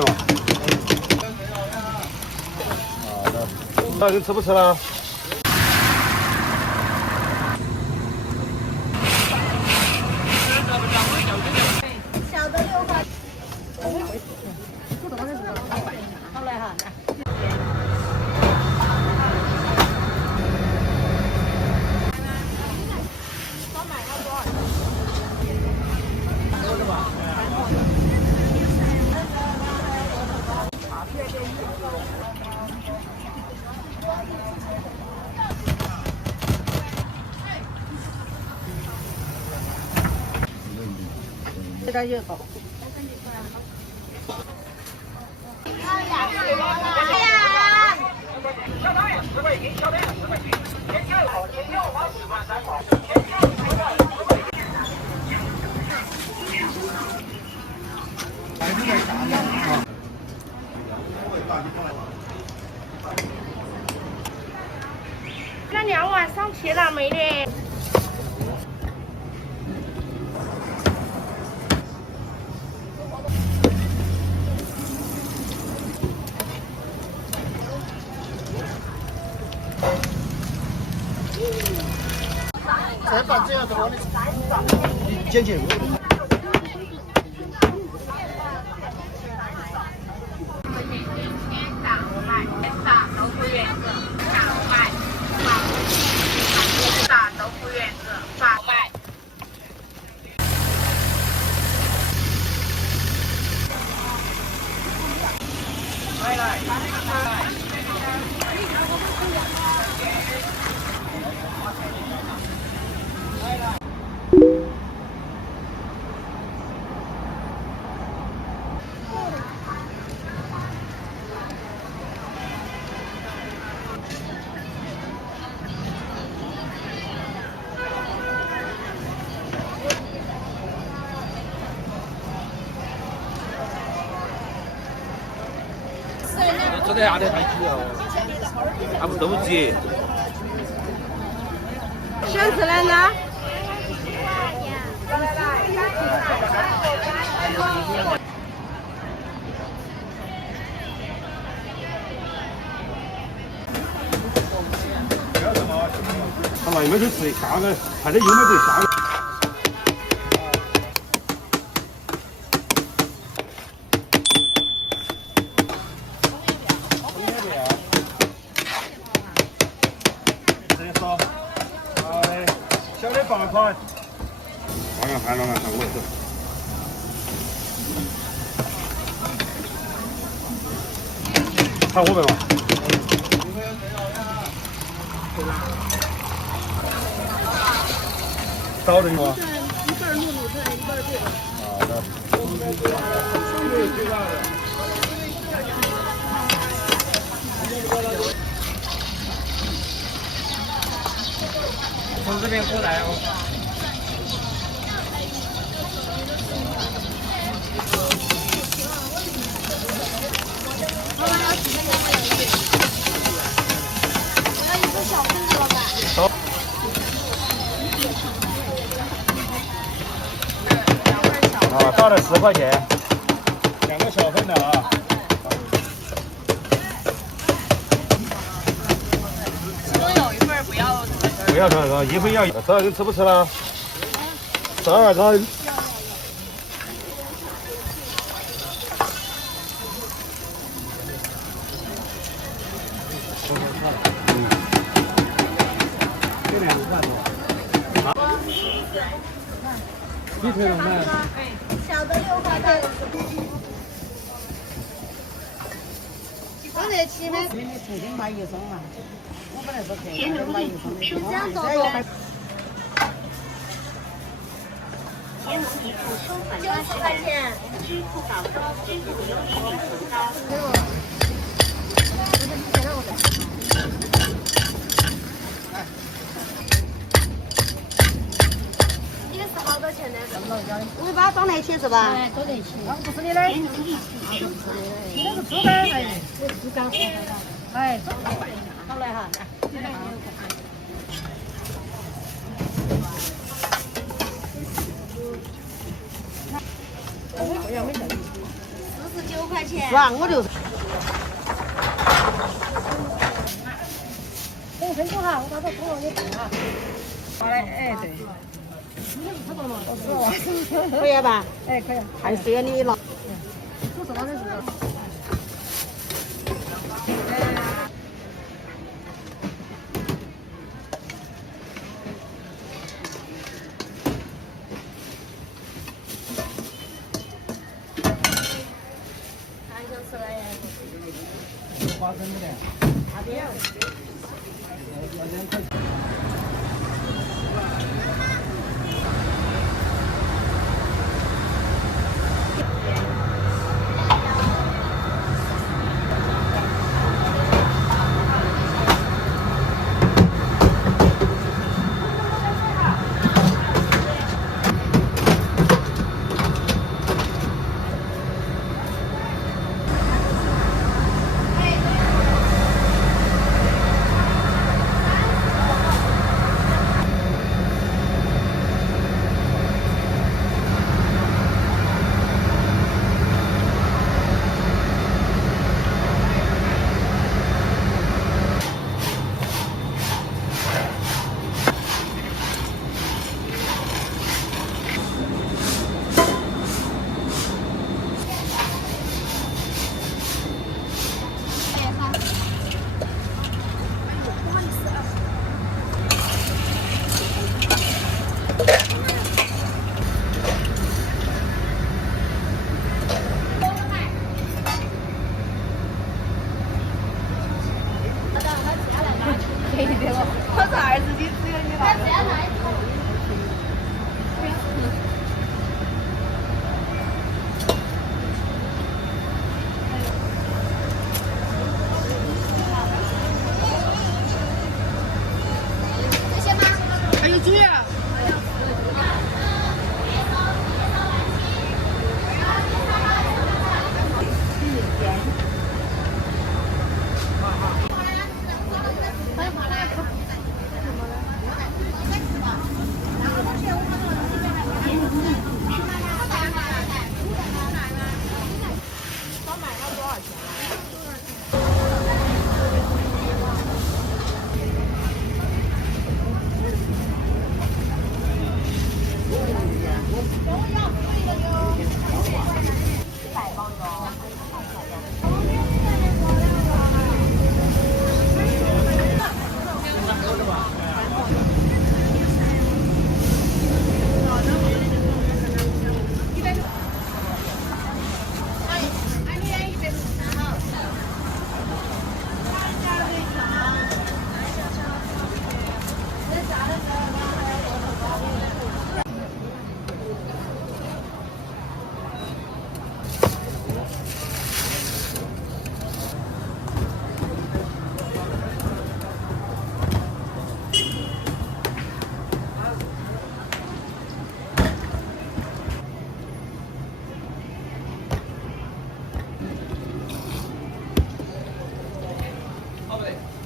呗嘛。那你吃不吃了？小的6块。好来哈。这个热狗。哎呀！小汤圆10块一斤，小汤圆10块钱，天条1号，天条5毛10块3毛，天条1毛10块钱。那2碗上齐了没得？再把这样的往里捡起。这个鸭的太挤了，还不都挤。想吃哪个？好了，又没去吃，下个还得又没得下个。好的，小的8块。看了看我走。看我们嘛。少的吗？一半糯米饭，一半这个。好的。从这边过来哦。啊，到了10块钱，2个小份的啊。其中有一份不要。不要12个，一份要12个，吃不吃了？12个。鸡腿龙呢？小的6块大的。放得起吗？你重新买1双嘛。我本来说可以买1双的。这样多多。90块钱。支付宝中支付有礼品红包。这个是好多钱的？58装在一起是吧？哎，都在一起。不是你的。你那个猪肝哎，这猪肝哎，好来哈。我要没得。49块钱。是吧？我就是。等分工哈，我把这葱给你拌哈。好嘞，哎对。可以吧？哎，可以。太适你了。我说到的是。花生的。哪边？我是20斤，只有你了。这些吗？还有猪呀。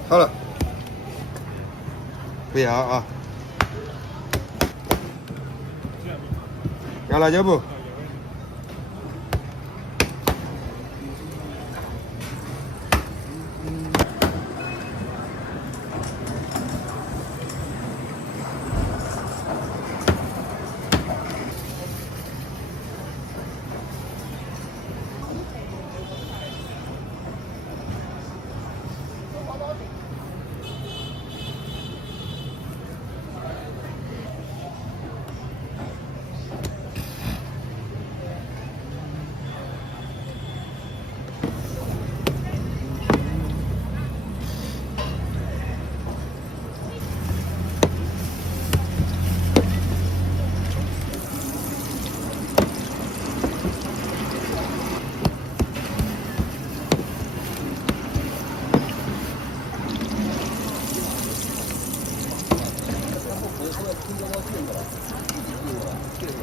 好了，不要啊，要辣椒不？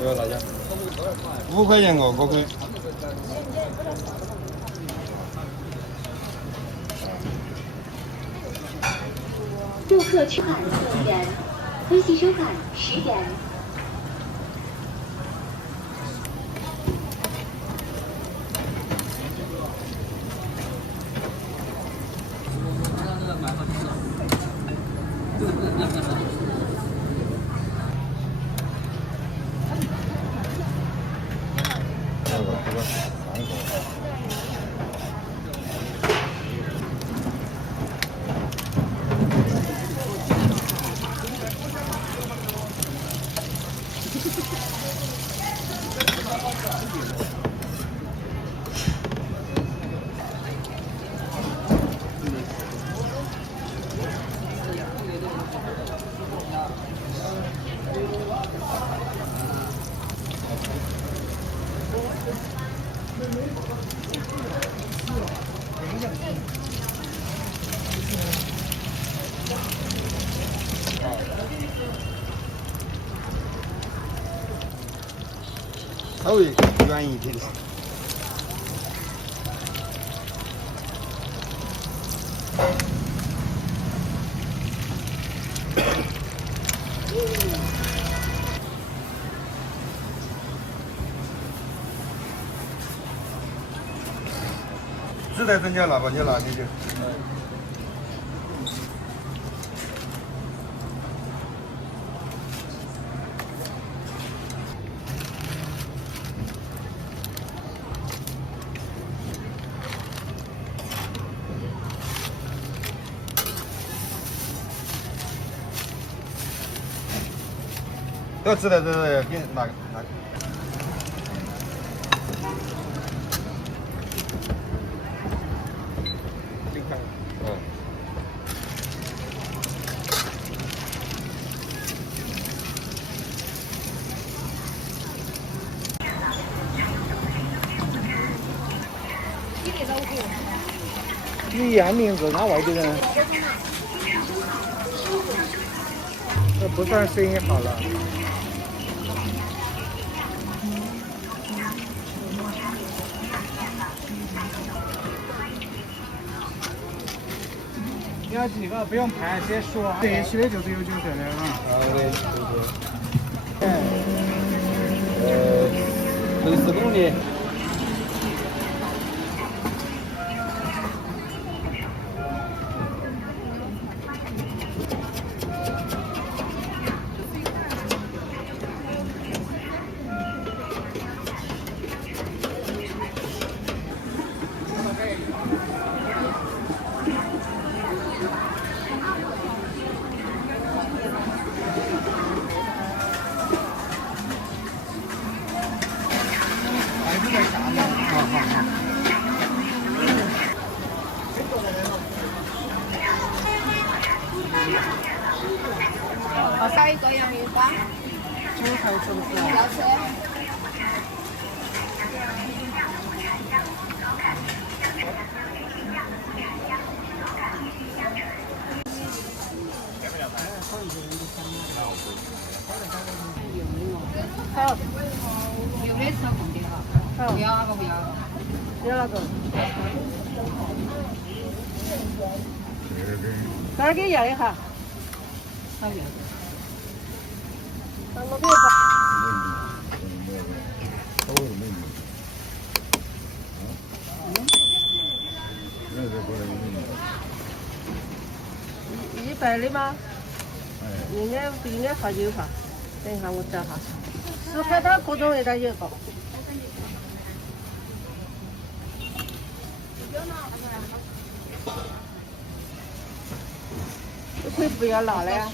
要辣椒，5块钱个锅盔。入客取款4元，分期收款10元。稍微软一点。自带增加喇叭，你拿进去。要自带给拿。你验名字，他外地人。这不算生意好了。要几个不用排，直接说。对，去的就是有酒色的啊。对。60公里。我烧一个洋芋瓜。猪头是不是？要吃。好，有没吃红的哈？好，不要那个不要。要那个。哪儿给要一下？好要。咱们可以把。100的吗？应该不应该好久哈？等一下我找哈。是看它各种味道有个。可以不要辣的呀。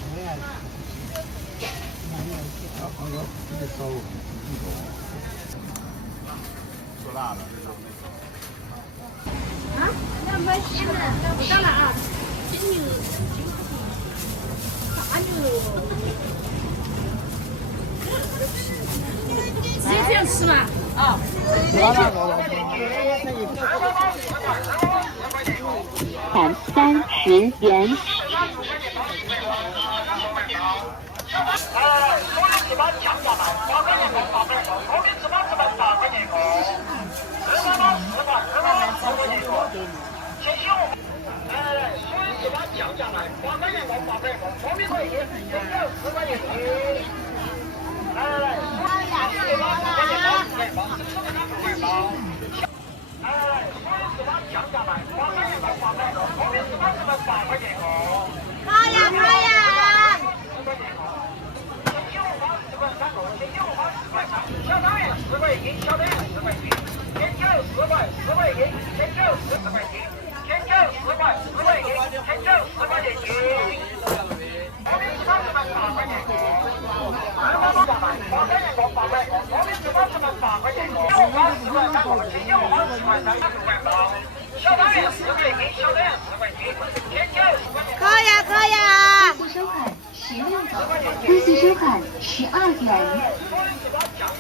说辣了。啊，那没事的，不到了啊。金牛，啥牛？直接这样吃嘛？啊。砍30元。好呀，好呀。小张。10块，10块钱，天椒10块钱，天椒10块，10块钱，天椒10块钱。我们这边是卖8块钱一个，二毛八块钱一个，8块钱一个。我们这边是卖8块钱一个，肉花10块3毛，青椒花10块3毛6块包，小汤圆10块钱，小汤圆10块钱，天椒10块钱。可以啊，可以啊。公司收款16元，公司收款12元。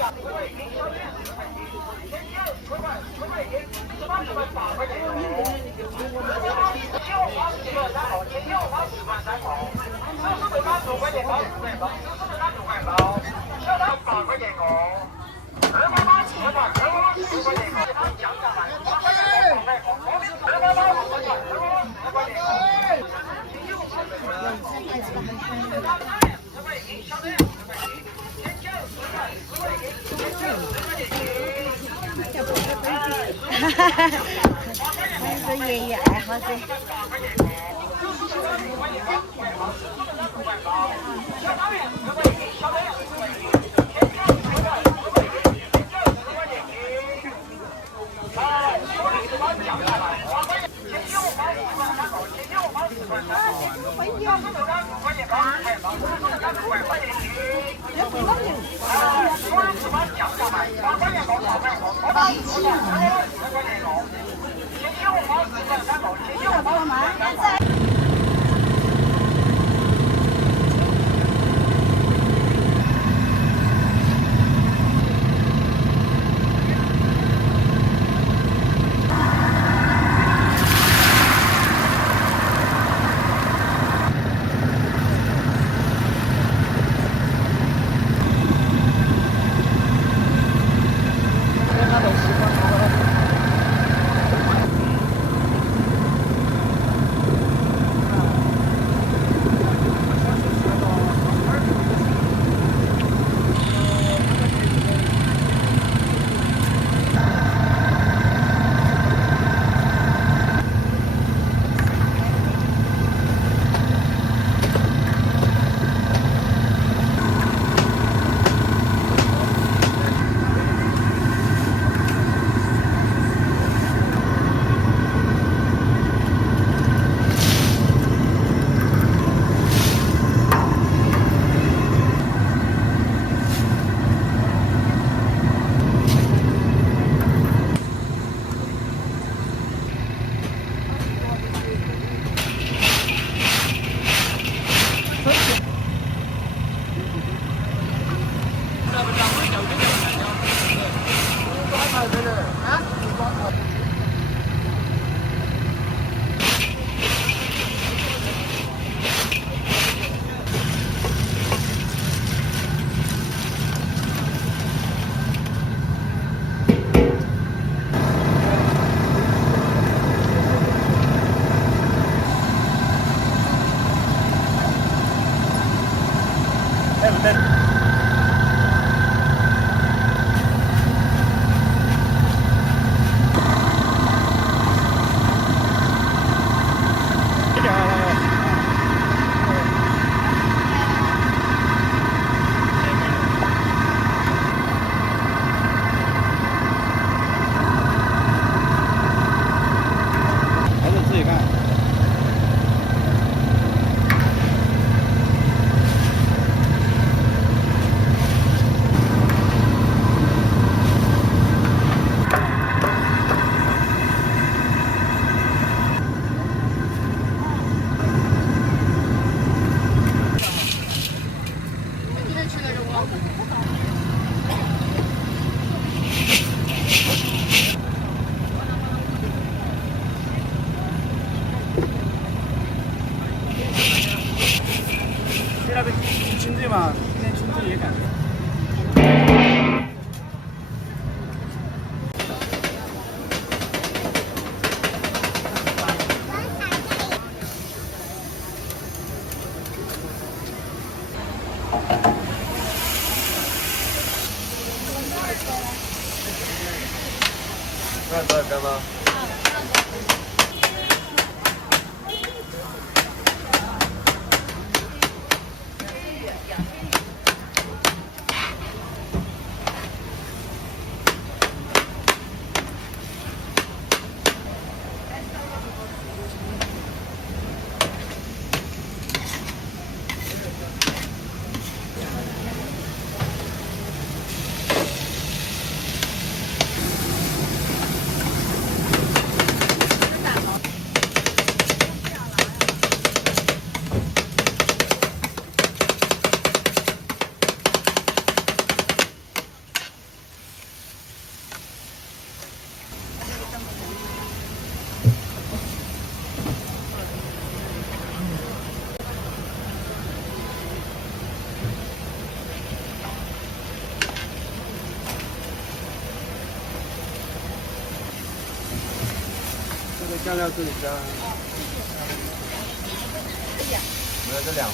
哈哈哈，我是爷爷爱好者。那个裙子嘛，今天裙子也感觉。干嘛？酱料自己加。没有这两个。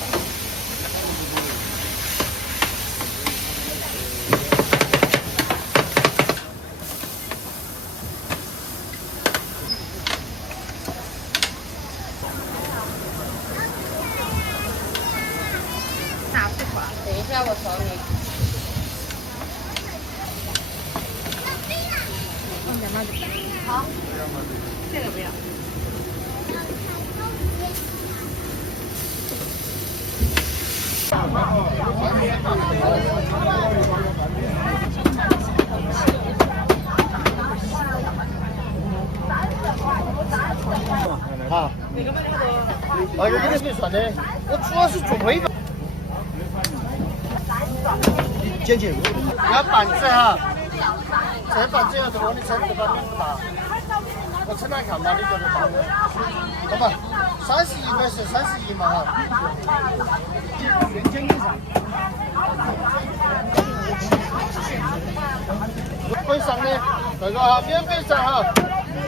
等一下，我找你。好，这个不要。啊，我这个没算的，我主要是做微吧。简洁，要拌子哈，这拌子要多，你称这把面不大，我称来看吧，你觉得大不？好吧，31块是31嘛哈。会上的这个哈，免费上哈。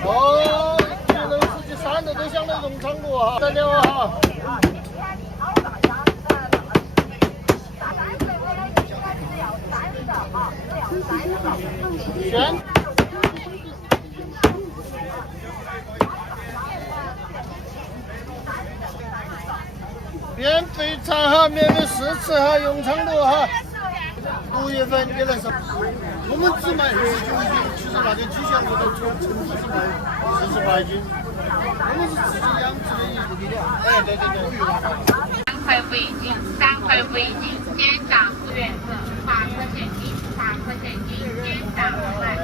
哦，这能出去3楼都想那农场路哈，3了哈。选。免费茶哈，免费试吃哈，永昌路哈。6月份也能收。我们只卖29斤，其实那点鸡小骨头纯是卖40块一斤。我们是自己养殖的。哎，对。3块5一斤，3块5一斤，鲜炸不原色，8块钱斤，8块钱斤，鲜炸不卖，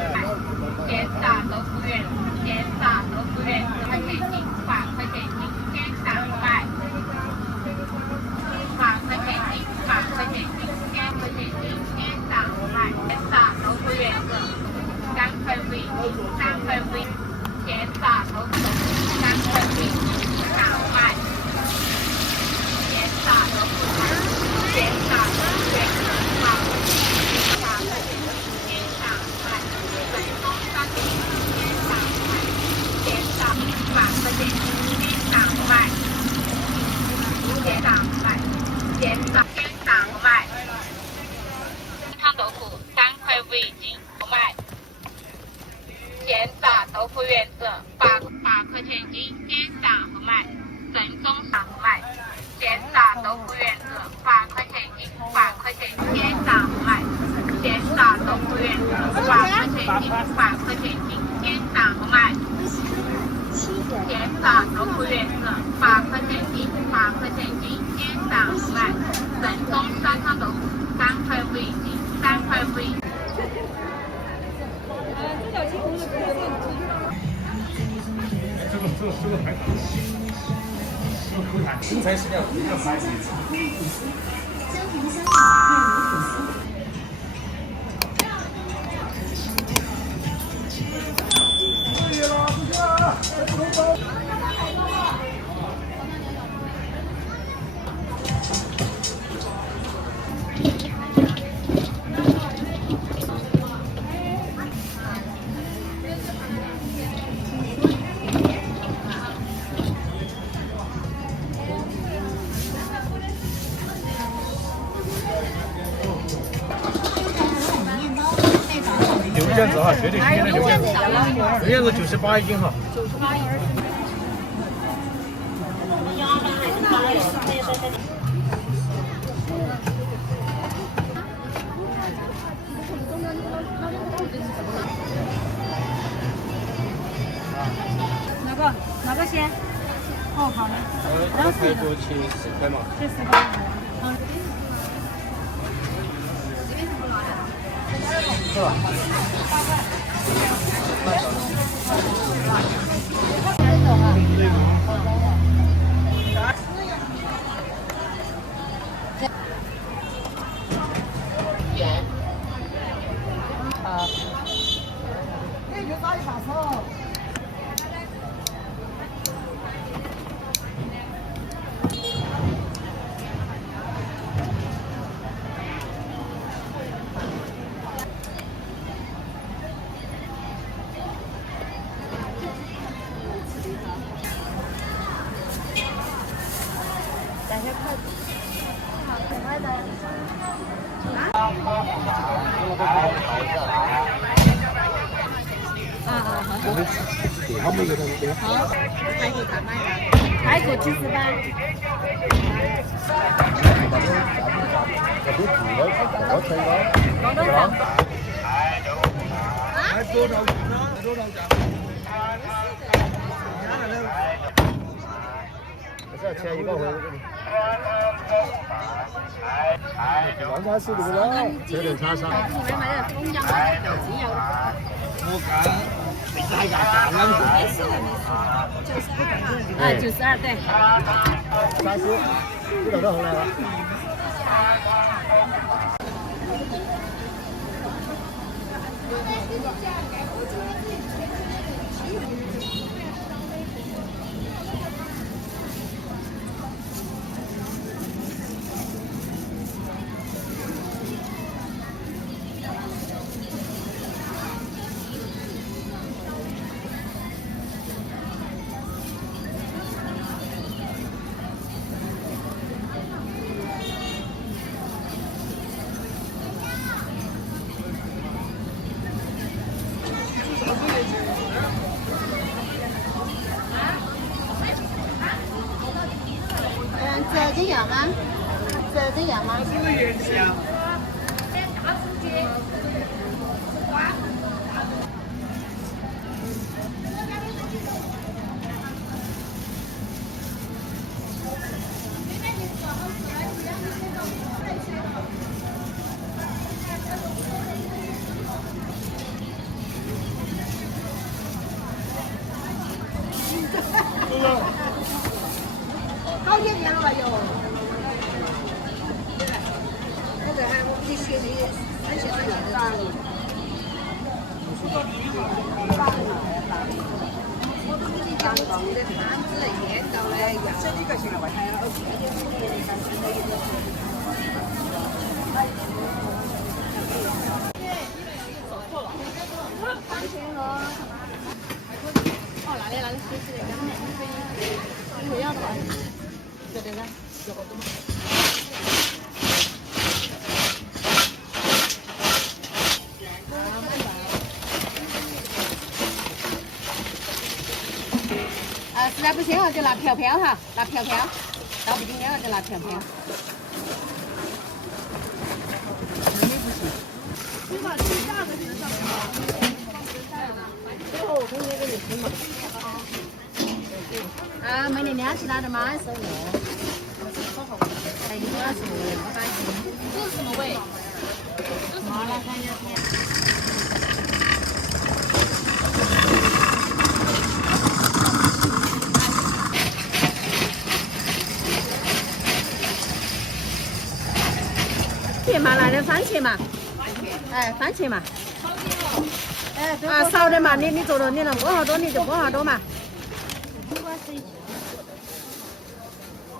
鲜炸豆腐原，鲜炸豆腐原，4块钱斤，8块钱斤，鲜炸不卖，8块钱斤，8块钱斤，10块钱斤，鲜炸不卖，鲜炸豆腐原色，3块5一斤，3块5一斤，鲜炸豆腐，3块5一斤，炸不卖。大豆腐干，鲜炸豆腐原色，8块钱，8块钱，鲜炸卖，北风3斤，鲜炸卖，鲜炸8块钱，鲜炸卖，鲜炸卖，鲜炸卖，汤豆腐3块5一斤，不卖，鲜炸豆腐原色8块钱斤，鲜炸不卖，正宗炸不卖。鲜炸豆腐原色8块钱斤，8块钱鲜炸不卖，鲜炸豆腐原色8块钱斤，8块钱斤鲜炸不卖，鲜炸豆腐原色8块钱斤，8块钱斤鲜炸不卖，正宗酸汤豆腐3块5一斤，3块5一斤。这个还可以。真材实料，一个牌子。榴莲子哈，绝对新鲜的榴莲子，榴莲子98一斤哈。哪个先？哦，好的。然后才多切10块嘛。这10块。好。是吧？好，每个都对。好，排骨打麦了，排骨78。老多少？啊？多少？多少张？这钱一个回来。刚开始这个了，车轮叉上。你买买的中奖买的只有。我干，没啥干，干了。没事没事。92对。30，这个到后来了。这有吗？这有吗？好些年了吧有。那个还我们的学历3学3年的。阳光的摊子烟道嘞，这里个行了，我还要哦，哪里谢谢的，你会要的吧？这边呢，有好多吗？实在不行就拿瓢瓢哈，拿瓢瓢，到不今天了就拿瓢瓢。啊，没你俩其他的嘛，收了。哎，一个是这是什么味？麻辣香叶。嘛，来点番茄嘛，哎，番茄嘛，哎，啊，少的嘛，你做了，你能剥好多你就剥好多嘛。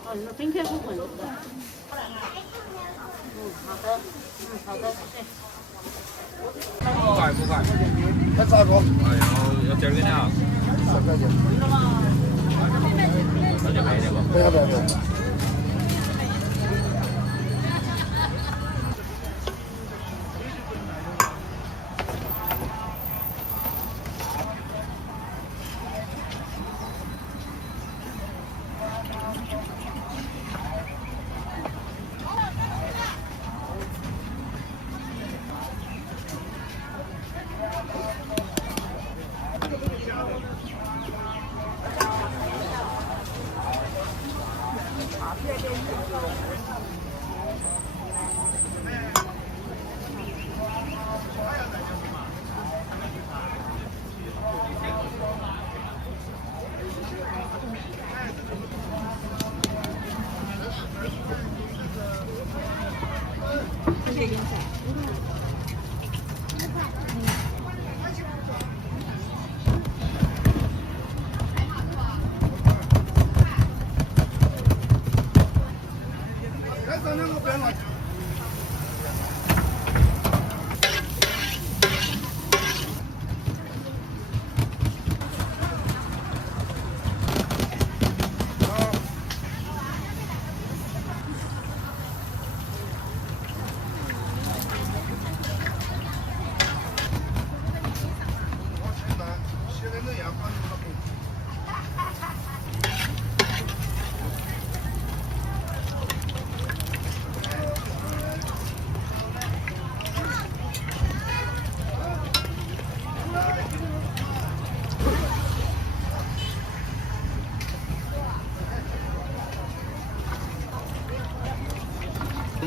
哦，你说冰片不混是不是？好的，好的，对。不快不快，那咋个？要点给你啊。10块钱。那就没得不？不要。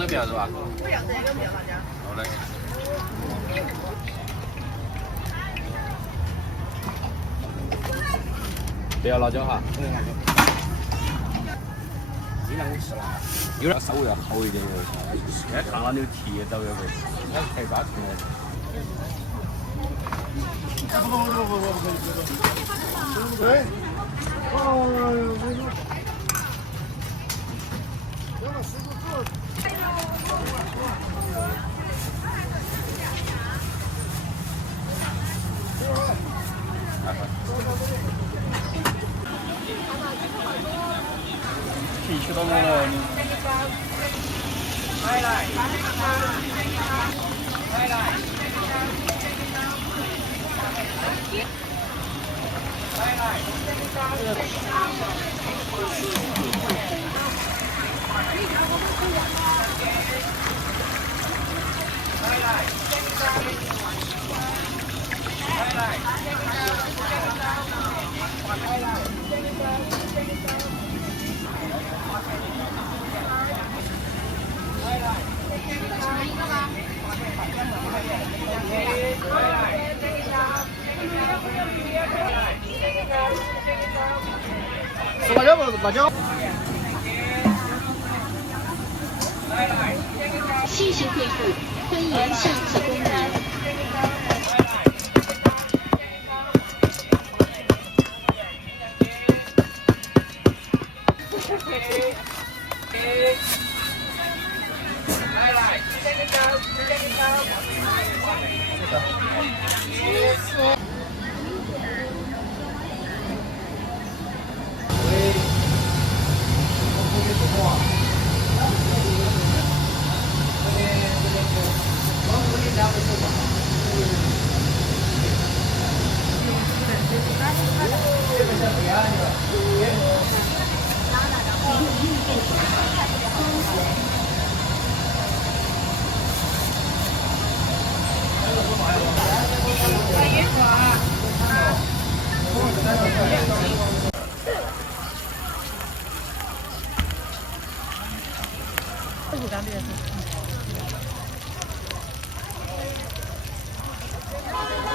的苗是吧？好嘞。不要辣椒哈。尽量吃辣，有点稍微要好一点哟。现在看了就贴到有没？太扎心了。对。脾气到我了。吃辣椒不？辣椒。谢谢贵妇，欢迎下次光临。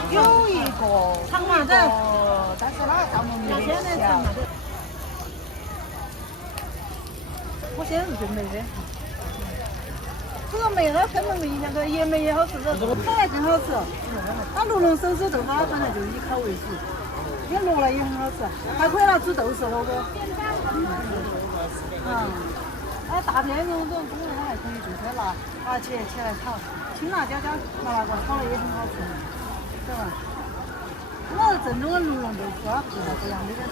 有一个长麻子，但是那个项目没有小。我现在是最美的，这个梅它根本没那个野梅也好吃，它还更好吃。它龙龙手指豆腐，它本来就以烤为主，你烙了也很好吃，还可以拿煮豆豉火锅。哎，大片那种中午它还可以就在拿起来炒，青辣椒加麻辣锅炒了也很好吃，对吧？我是正宗的龙龙豆腐啊，不是这样的点是。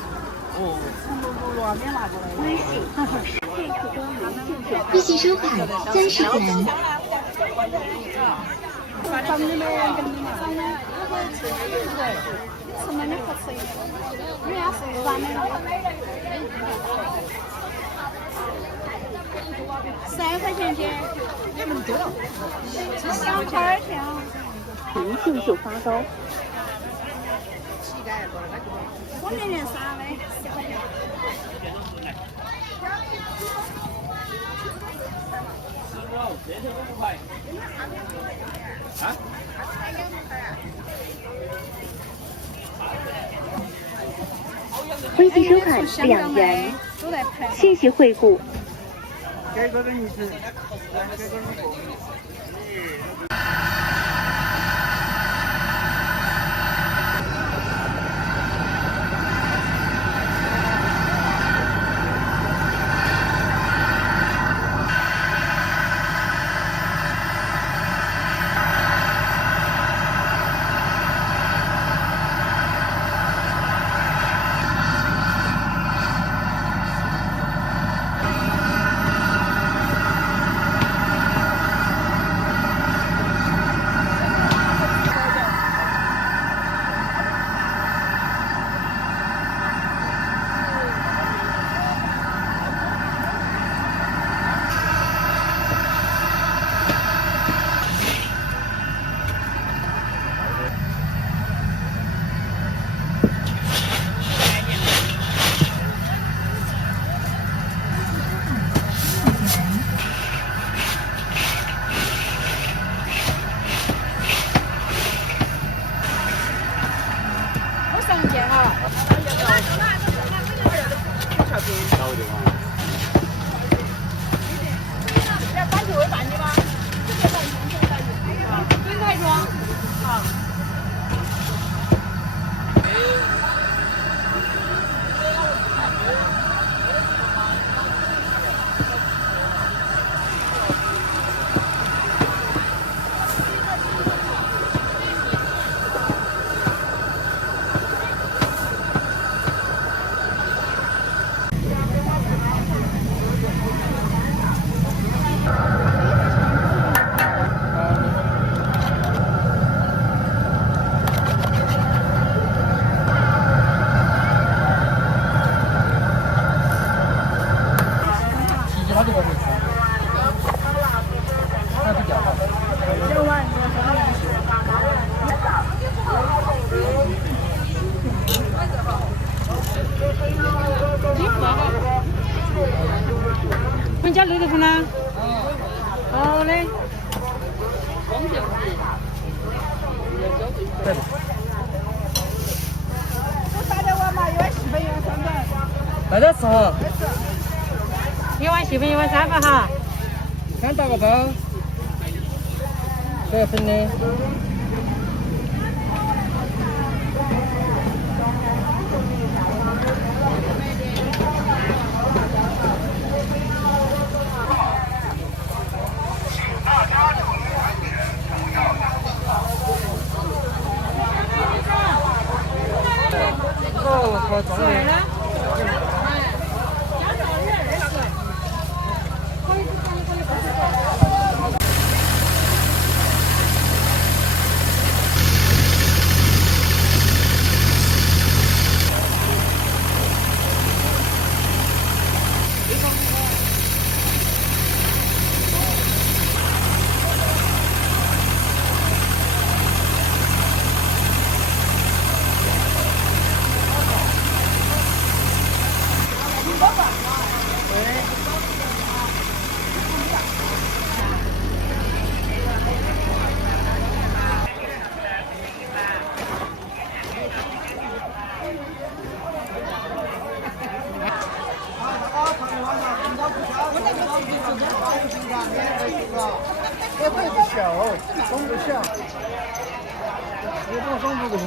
哦。从龙啊面拿过来的。微信2号10配图光临，一起收款30元。长的没跟你嘛？长的，我会吃的，吃嘛你不吃一点，人家是软的。3块钱姐，你们多了，这2块钱。您迅速发高。我那年3的10块钱。微信收款2元，谢谢惠顾。这个跟你吃，这个如果。上一件哈。要单腿为板的吗？分开装。好。你家刘德福呢？好嘞。打电话嘛，一碗细粉，一碗3粉。大家吃哈，一碗细粉，一碗3粉哈。先打个包，这粉的。我装的。这会不小，装不下。你这个装不怎么？